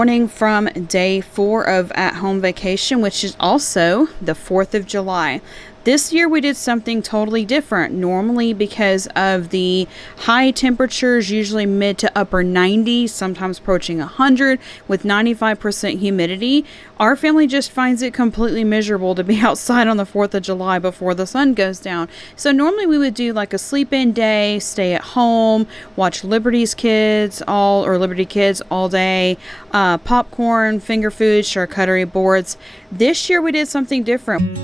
morning from day 4 of at-home vacation, which is also the 4th of July. This year we did something totally different. Normally, because of the high temperatures, usually mid to upper 90s, sometimes approaching 100 with 95% humidity, our family just finds it completely miserable to be outside on the 4th of July before the sun goes down. So normally we would do like a sleep-in day, stay at home, watch Liberty Kids all day, popcorn, finger food, charcuterie boards. This year we did something different.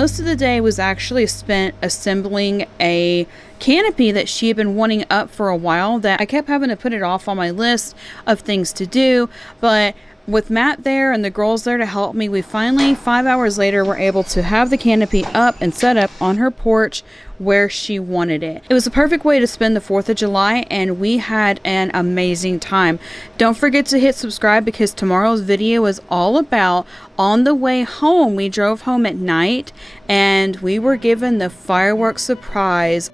Most of the day was actually spent assembling a canopy that she had been wanting up for a while, that I kept having to put it off on my list of things to do. But with Matt there and the girls there to help me, we finally, 5 hours later, were able to have the canopy up and set up on her porch where she wanted it. It was a perfect way to spend the 4th of July, and we had an amazing time. Don't forget to hit subscribe, because tomorrow's video is all about on the way home. We drove home at night and we were given the fireworks surprise